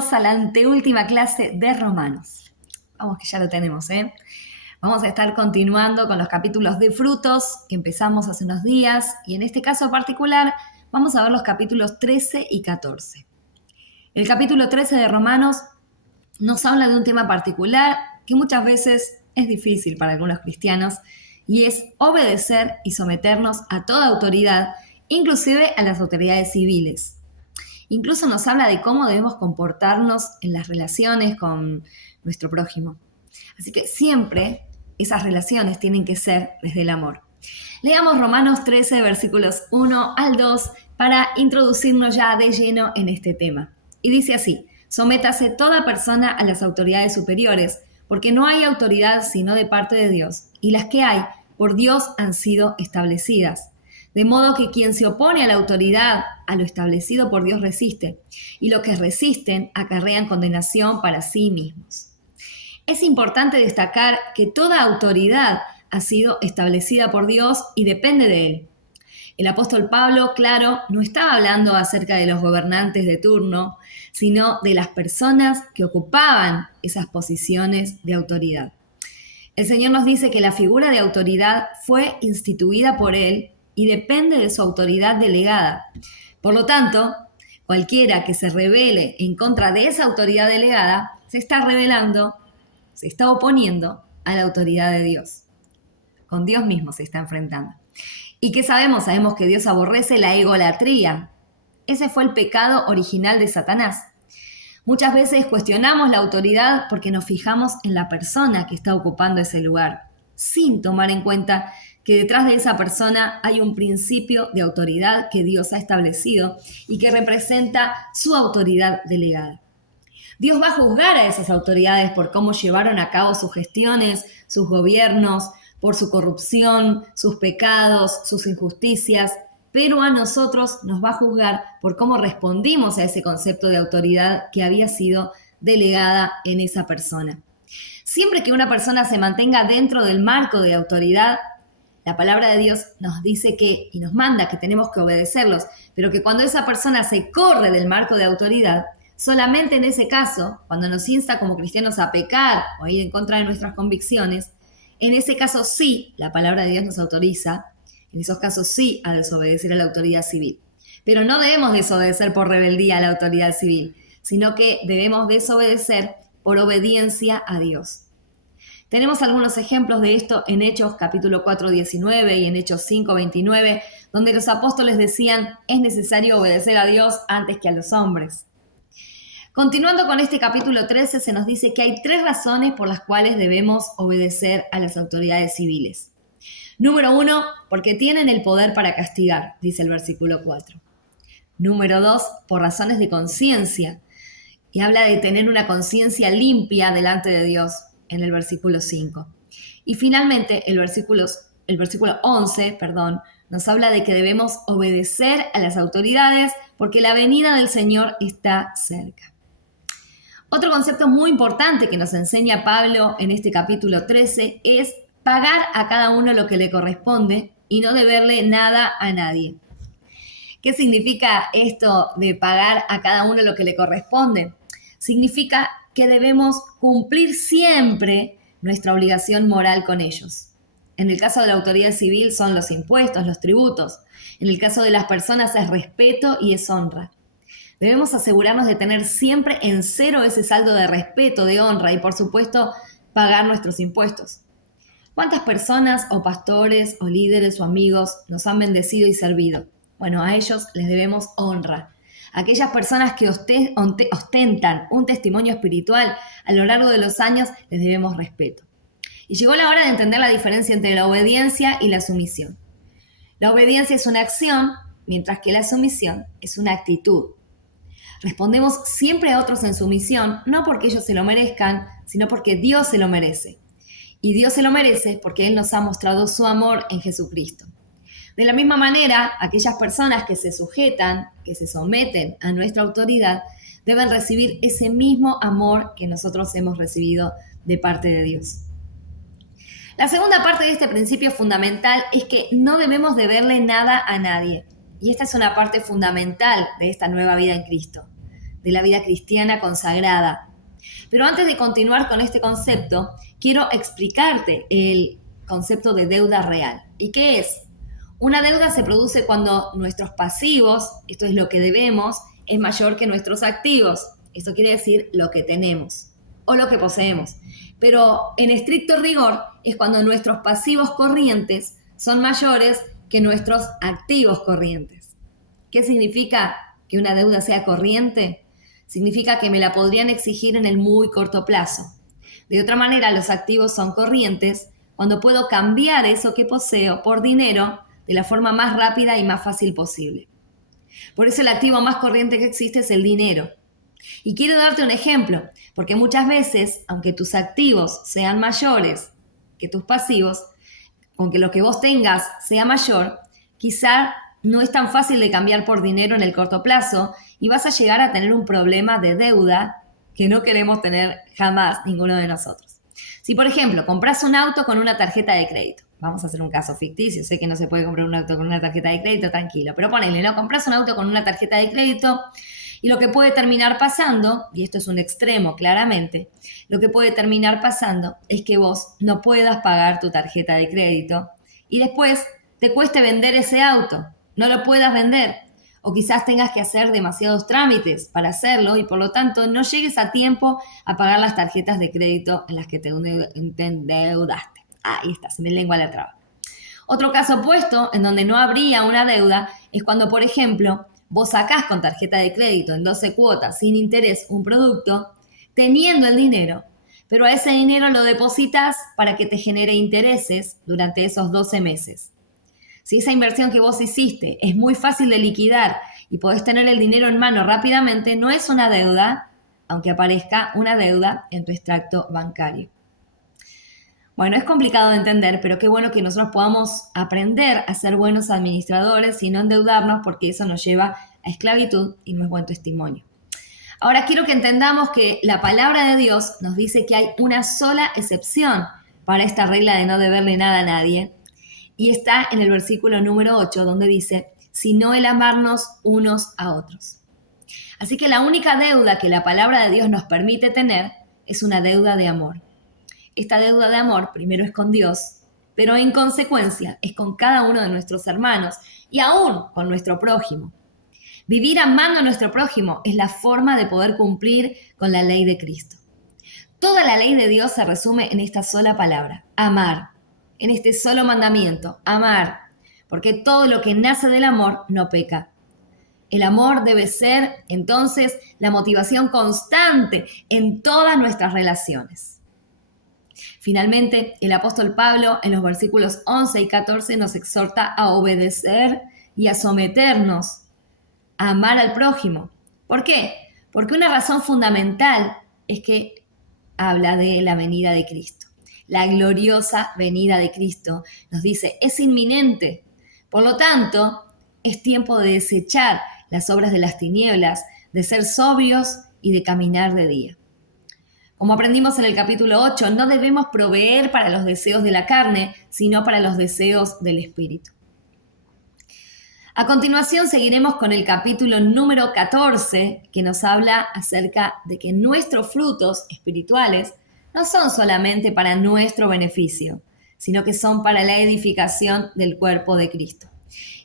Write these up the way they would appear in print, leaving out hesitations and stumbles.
Bienvenidos a la anteúltima clase de Romanos. Vamos que ya lo tenemos, ¿eh? Vamos a estar continuando con los capítulos de frutos que empezamos hace unos días y en este caso particular vamos a ver los capítulos 13 y 14. El capítulo 13 de Romanos nos habla de un tema particular que muchas veces es difícil para algunos cristianos y es obedecer y someternos a toda autoridad, inclusive a las autoridades civiles. Incluso nos habla de cómo debemos comportarnos en las relaciones con nuestro prójimo. Así que siempre esas relaciones tienen que ser desde el amor. Leamos Romanos 13, versículos 1 al 2 para introducirnos ya de lleno en este tema. Y dice así: sométase toda persona a las autoridades superiores, porque no hay autoridad sino de parte de Dios, y las que hay por Dios han sido establecidas. De modo que quien se opone a la autoridad, a lo establecido por Dios resiste, y los que resisten acarrean condenación para sí mismos. Es importante destacar que toda autoridad ha sido establecida por Dios y depende de Él. El apóstol Pablo, claro, no estaba hablando acerca de los gobernantes de turno, sino de las personas que ocupaban esas posiciones de autoridad. El Señor nos dice que la figura de autoridad fue instituida por Él y depende de su autoridad delegada. Por lo tanto, cualquiera que se rebele en contra de esa autoridad delegada se está rebelando, se está oponiendo a la autoridad de Dios. Con Dios mismo se está enfrentando. ¿Y qué sabemos? Sabemos que Dios aborrece la egolatría. Ese fue el pecado original de Satanás. Muchas veces cuestionamos la autoridad porque nos fijamos en la persona que está ocupando ese lugar, sin tomar en cuenta que detrás de esa persona hay un principio de autoridad que Dios ha establecido y que representa su autoridad delegada. Dios va a juzgar a esas autoridades por cómo llevaron a cabo sus gestiones, sus gobiernos, por su corrupción, sus pecados, sus injusticias, pero a nosotros nos va a juzgar por cómo respondimos a ese concepto de autoridad que había sido delegada en esa persona. Siempre que una persona se mantenga dentro del marco de autoridad, la palabra de Dios nos dice que, y nos manda que tenemos que obedecerlos, pero que cuando esa persona se corre del marco de autoridad, solamente en ese caso, cuando nos insta como cristianos a pecar o a ir en contra de nuestras convicciones, en ese caso sí, la palabra de Dios nos autoriza, en esos casos sí, a desobedecer a la autoridad civil. Pero no debemos desobedecer por rebeldía a la autoridad civil, sino que debemos desobedecer por obediencia a Dios. Tenemos algunos ejemplos de esto en Hechos capítulo 4, 19 y en Hechos 5, 29, donde los apóstoles decían: es necesario obedecer a Dios antes que a los hombres. Continuando con este capítulo 13, se nos dice que hay 3 razones por las cuales debemos obedecer a las autoridades civiles. Número 1, porque tienen el poder para castigar, dice el versículo 4. Número 2, por razones de conciencia, y habla de tener una conciencia limpia delante de Dios, en el versículo 5. Y finalmente, el versículo 11, nos habla de que debemos obedecer a las autoridades porque la venida del Señor está cerca. Otro concepto muy importante que nos enseña Pablo en este capítulo 13 es pagar a cada uno lo que le corresponde y no deberle nada a nadie. ¿Qué significa esto de pagar a cada uno lo que le corresponde? Significa que debemos cumplir siempre nuestra obligación moral con ellos. En el caso de la autoridad civil son los impuestos, los tributos. En el caso de las personas es respeto y es honra. Debemos asegurarnos de tener siempre en cero ese saldo de respeto, de honra y, por supuesto, pagar nuestros impuestos. ¿Cuántas personas o pastores o líderes o amigos nos han bendecido y servido? Bueno, a ellos les debemos honra. Aquellas personas que ostentan un testimonio espiritual a lo largo de los años, les debemos respeto. Y llegó la hora de entender la diferencia entre la obediencia y la sumisión. La obediencia es una acción, mientras que la sumisión es una actitud. Respondemos siempre a otros en sumisión, no porque ellos se lo merezcan, sino porque Dios se lo merece. Y Dios se lo merece porque Él nos ha mostrado su amor en Jesucristo. De la misma manera, aquellas personas que se sujetan, que se someten a nuestra autoridad, deben recibir ese mismo amor que nosotros hemos recibido de parte de Dios. La segunda parte de este principio fundamental es que no debemos deberle nada a nadie. Y esta es una parte fundamental de esta nueva vida en Cristo. de la vida cristiana consagrada. Pero antes de continuar con este concepto, quiero explicarte el concepto de deuda real. ¿Y qué es? Una deuda se produce cuando nuestros pasivos, esto es lo que debemos, es mayor que nuestros activos. Esto quiere decir lo que tenemos o lo que poseemos. Pero en estricto rigor es cuando nuestros pasivos corrientes son mayores que nuestros activos corrientes. ¿Qué significa que una deuda sea corriente? Significa que me la podrían exigir en el muy corto plazo. De otra manera, los activos son corrientes cuando puedo cambiar eso que poseo por dinero de la forma más rápida y más fácil posible. Por eso el activo más corriente que existe es el dinero. Y quiero darte un ejemplo, porque muchas veces, aunque tus activos sean mayores que tus pasivos, aunque lo que vos tengas sea mayor, quizá no es tan fácil de cambiar por dinero en el corto plazo y vas a llegar a tener un problema de deuda que no queremos tener jamás ninguno de nosotros. Si, por ejemplo, compras un auto con una tarjeta de crédito, vamos a hacer un caso ficticio, sé que no se puede comprar un auto con una tarjeta de crédito, tranquilo, pero ponele, ¿no? Compras un auto con una tarjeta de crédito y lo que puede terminar pasando, y esto es un extremo claramente, lo que puede terminar pasando es que vos no puedas pagar tu tarjeta de crédito y después te cueste vender ese auto, no lo puedas vender o quizás tengas que hacer demasiados trámites para hacerlo y por lo tanto no llegues a tiempo a pagar las tarjetas de crédito en las que te endeudaste. Ahí está, se me lengua la traba. Otro caso opuesto, en donde no habría una deuda, es cuando, por ejemplo, vos sacás con tarjeta de crédito en 12 cuotas sin interés un producto, teniendo el dinero, pero a ese dinero lo depositas para que te genere intereses durante esos 12 meses. Si esa inversión que vos hiciste es muy fácil de liquidar y podés tener el dinero en mano rápidamente, no es una deuda, aunque aparezca una deuda en tu extracto bancario. Bueno, es complicado de entender, pero qué bueno que nosotros podamos aprender a ser buenos administradores y no endeudarnos, porque eso nos lleva a esclavitud y no es buen testimonio. Ahora quiero que entendamos que la palabra de Dios nos dice que hay una sola excepción para esta regla de no deberle nada a nadie, y está en el versículo número 8, donde dice, sino el amarnos unos a otros. Así que la única deuda que la palabra de Dios nos permite tener es una deuda de amor. Esta deuda de amor primero es con Dios, pero en consecuencia es con cada uno de nuestros hermanos y aún con nuestro prójimo. Vivir amando a nuestro prójimo es la forma de poder cumplir con la ley de Cristo. Toda la ley de Dios se resume en esta sola palabra, amar, en este solo mandamiento, amar, porque todo lo que nace del amor no peca. El amor debe ser, entonces, la motivación constante en todas nuestras relaciones. Finalmente, el apóstol Pablo en los versículos 11 y 14 nos exhorta a obedecer y a someternos, a amar al prójimo. ¿Por qué? Porque una razón fundamental es que habla de la venida de Cristo. La gloriosa venida de Cristo nos dice, es inminente. Por lo tanto, es tiempo de desechar las obras de las tinieblas, de ser sobrios y de caminar de día. Como aprendimos en el capítulo 8, no debemos proveer para los deseos de la carne, sino para los deseos del Espíritu. A continuación seguiremos con el capítulo número 14, que nos habla acerca de que nuestros frutos espirituales no son solamente para nuestro beneficio, sino que son para la edificación del cuerpo de Cristo.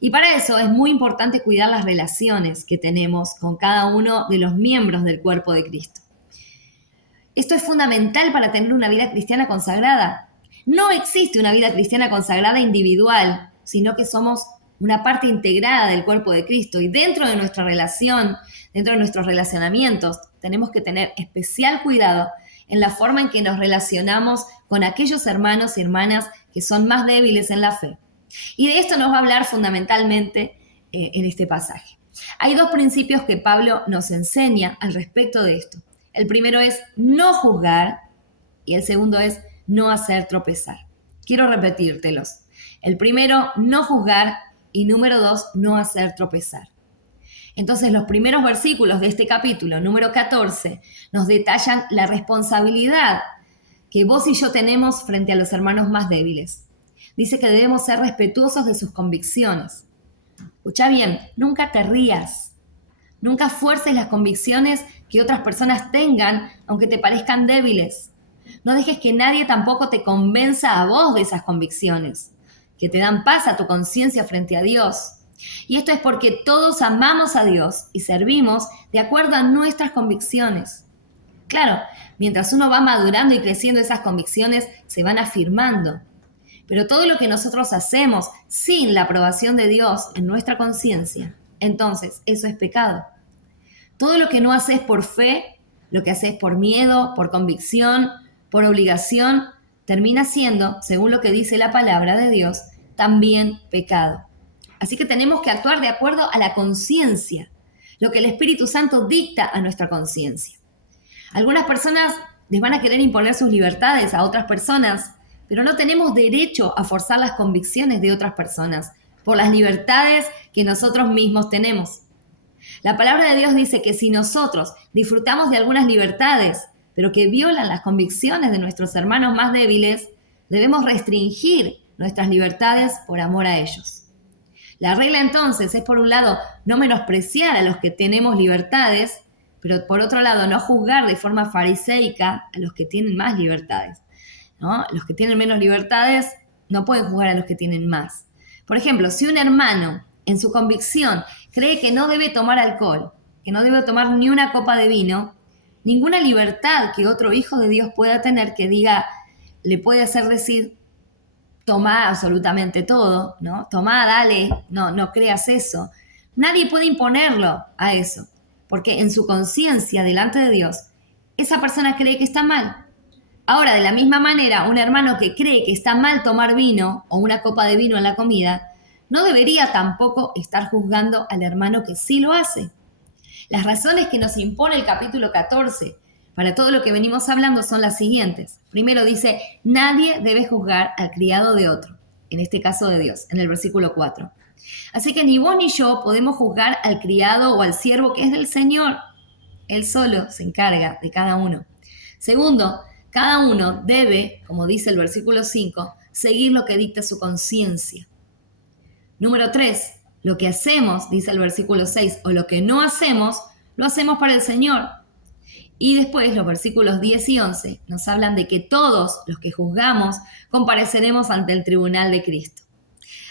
Y para eso es muy importante cuidar las relaciones que tenemos con cada uno de los miembros del cuerpo de Cristo. Esto es fundamental para tener una vida cristiana consagrada. No existe una vida cristiana consagrada individual, sino que somos una parte integrada del cuerpo de Cristo. Y dentro de nuestra relación, dentro de nuestros relacionamientos, tenemos que tener especial cuidado en la forma en que nos relacionamos con aquellos hermanos y hermanas que son más débiles en la fe. Y de esto nos va a hablar fundamentalmente en este pasaje. Hay dos principios que Pablo nos enseña al respecto de esto. El primero es no juzgar y el segundo es no hacer tropezar. Quiero repetírtelos. El primero, no juzgar y número 2, no hacer tropezar. Entonces, los primeros versículos de este capítulo, número 14, nos detallan la responsabilidad que vos y yo tenemos frente a los hermanos más débiles. Dice que debemos ser respetuosos de sus convicciones. Escucha bien, nunca te rías. Nunca fuerces las convicciones que otras personas tengan, aunque te parezcan débiles. No dejes que nadie tampoco te convenza a vos de esas convicciones, que te dan paz a tu conciencia frente a Dios. Y esto es porque todos amamos a Dios y servimos de acuerdo a nuestras convicciones. Claro, mientras uno va madurando y creciendo, esas convicciones se van afirmando. Pero todo lo que nosotros hacemos sin la aprobación de Dios en nuestra conciencia, entonces eso es pecado. Todo lo que no haces por fe, lo que haces por miedo, por convicción, por obligación, termina siendo, según lo que dice la palabra de Dios, también pecado. Así que tenemos que actuar de acuerdo a la conciencia, lo que el Espíritu Santo dicta a nuestra conciencia. Algunas personas les van a querer imponer sus libertades a otras personas, pero no tenemos derecho a forzar las convicciones de otras personas por las libertades que nosotros mismos tenemos. La palabra de Dios dice que si nosotros disfrutamos de algunas libertades, pero que violan las convicciones de nuestros hermanos más débiles, debemos restringir nuestras libertades por amor a ellos. La regla entonces es, por un lado, no menospreciar a los que tenemos libertades, pero por otro lado, no juzgar de forma fariseica a los que tienen más libertades, ¿no? Los que tienen menos libertades no pueden juzgar a los que tienen más. Por ejemplo, si un hermano en su convicción cree que no debe tomar alcohol, que no debe tomar ni una copa de vino, ninguna libertad que otro hijo de Dios pueda tener que diga, le puede hacer decir, toma absolutamente todo, ¿no? Toma, dale, no creas eso. Nadie puede imponerlo a eso, porque en su conciencia delante de Dios, esa persona cree que está mal. Ahora, de la misma manera, un hermano que cree que está mal tomar vino o una copa de vino en la comida, no debería tampoco estar juzgando al hermano que sí lo hace. Las razones que nos impone el capítulo 14 para todo lo que venimos hablando son las siguientes. Primero dice, nadie debe juzgar al criado de otro, en este caso de Dios, en el versículo 4. Así que ni vos ni yo podemos juzgar al criado o al siervo que es del Señor. Él solo se encarga de cada uno. Segundo, cada uno debe, como dice el versículo 5, seguir lo que dicta su conciencia. Número 3, lo que hacemos, dice el versículo 6, o lo que no hacemos, lo hacemos para el Señor. Y después los versículos 10 y 11 nos hablan de que todos los que juzgamos compareceremos ante el tribunal de Cristo.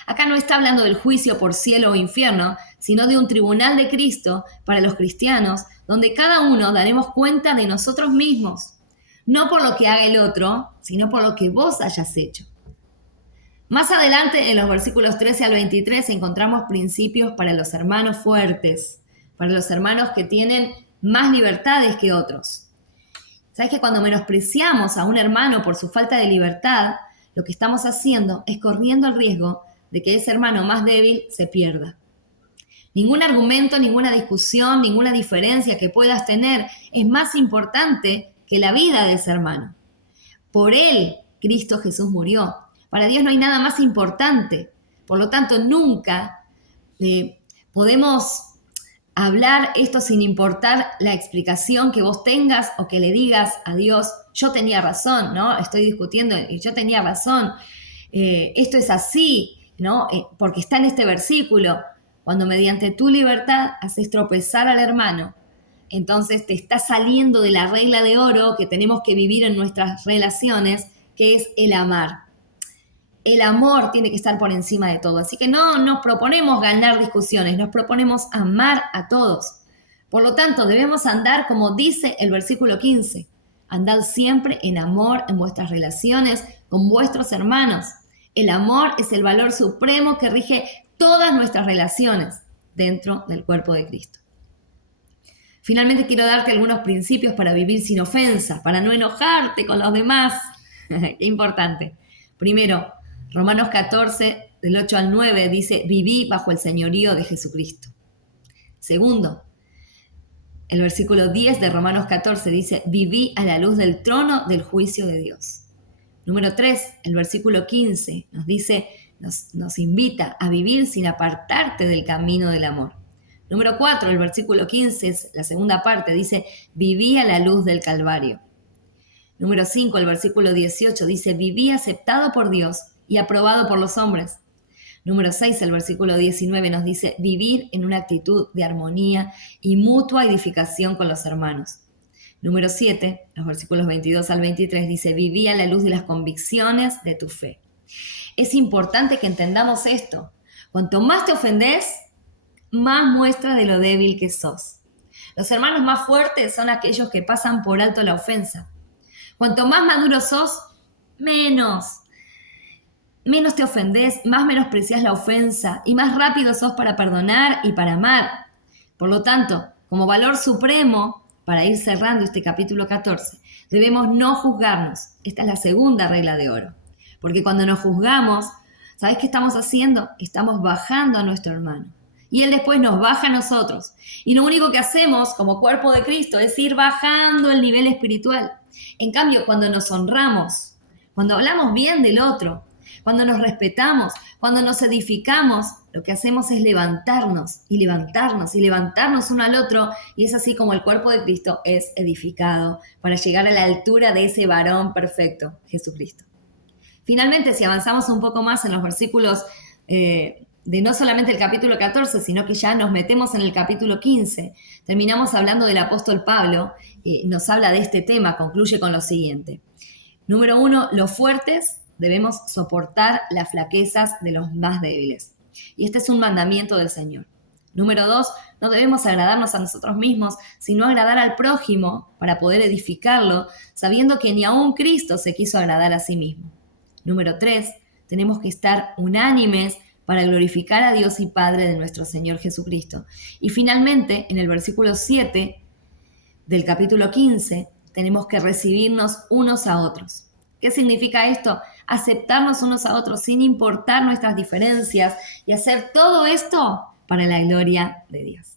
Acá no está hablando del juicio por cielo o infierno, sino de un tribunal de Cristo para los cristianos, donde cada uno daremos cuenta de nosotros mismos, no por lo que haga el otro, sino por lo que vos hayas hecho. Más adelante, en los versículos 13 al 23, encontramos principios para los hermanos fuertes, para los hermanos que tienen más libertades que otros. ¿Sabes que cuando menospreciamos a un hermano por su falta de libertad, lo que estamos haciendo es corriendo el riesgo de que ese hermano más débil se pierda? Ningún argumento, ninguna discusión, ninguna diferencia que puedas tener es más importante que la vida de ese hermano. Por él, Cristo Jesús murió. Para Dios no hay nada más importante. Por lo tanto, nunca podemos hablar esto sin importar la explicación que vos tengas o que le digas a Dios, yo tenía razón, ¿no? Estoy discutiendo y yo tenía razón. Esto es así, ¿no? Porque está en este versículo. Cuando mediante tu libertad haces tropezar al hermano, entonces te está saliendo de la regla de oro que tenemos que vivir en nuestras relaciones, que es el amar. El amor tiene que estar por encima de todo. Así que no nos proponemos ganar discusiones, nos proponemos amar a todos. Por lo tanto, debemos andar como dice el versículo 15. Andad siempre en amor en vuestras relaciones con vuestros hermanos. El amor es el valor supremo que rige todas nuestras relaciones dentro del cuerpo de Cristo. Finalmente quiero darte algunos principios para vivir sin ofensa, para no enojarte con los demás. Qué importante. Primero, Romanos 14, del 8 al 9, dice, viví bajo el señorío de Jesucristo. Segundo, el versículo 10 de Romanos 14 dice, viví a la luz del trono del juicio de Dios. Número 3, el versículo 15 nos dice, nos invita a vivir sin apartarte del camino del amor. Número 4, el versículo 15, es la segunda parte, dice, viví a la luz del Calvario. Número 5, el versículo 18 dice, viví aceptado por Dios y aprobado por los hombres. Número 6, el versículo 19 nos dice vivir en una actitud de armonía y mutua edificación con los hermanos. Número 7, los versículos 22 al 23 dice viví a la luz de las convicciones de tu fe. Es importante que entendamos esto. Cuanto más te ofendés, más muestra de lo débil que sos. Los hermanos más fuertes son aquellos que pasan por alto la ofensa. Cuanto más maduro sos, menos te ofendés, más menospreciás la ofensa y más rápido sos para perdonar y para amar. Por lo tanto, como valor supremo, para ir cerrando este capítulo 14, debemos no juzgarnos. Esta es la segunda regla de oro. Porque cuando nos juzgamos, ¿sabés qué estamos haciendo? Estamos bajando a nuestro hermano. Y él después nos baja a nosotros. Y lo único que hacemos como cuerpo de Cristo es ir bajando el nivel espiritual. En cambio, cuando nos honramos, cuando hablamos bien del otro, cuando nos respetamos, cuando nos edificamos, lo que hacemos es levantarnos y levantarnos y levantarnos uno al otro, y es así como el cuerpo de Cristo es edificado para llegar a la altura de ese varón perfecto, Jesucristo. Finalmente, si avanzamos un poco más en los versículos de no solamente el capítulo 14, sino que ya nos metemos en el capítulo 15, terminamos hablando del apóstol Pablo, nos habla de este tema, concluye con lo siguiente. Número 1, los fuertes debemos soportar las flaquezas de los más débiles. Y este es un mandamiento del Señor. Número 2, no debemos agradarnos a nosotros mismos, sino agradar al prójimo para poder edificarlo, sabiendo que ni aún Cristo se quiso agradar a sí mismo. Número 3, tenemos que estar unánimes para glorificar a Dios y Padre de nuestro Señor Jesucristo. Y finalmente, en el versículo 7 del capítulo 15, tenemos que recibirnos unos a otros. ¿Qué significa esto? Aceptarnos unos a otros sin importar nuestras diferencias y hacer todo esto para la gloria de Dios.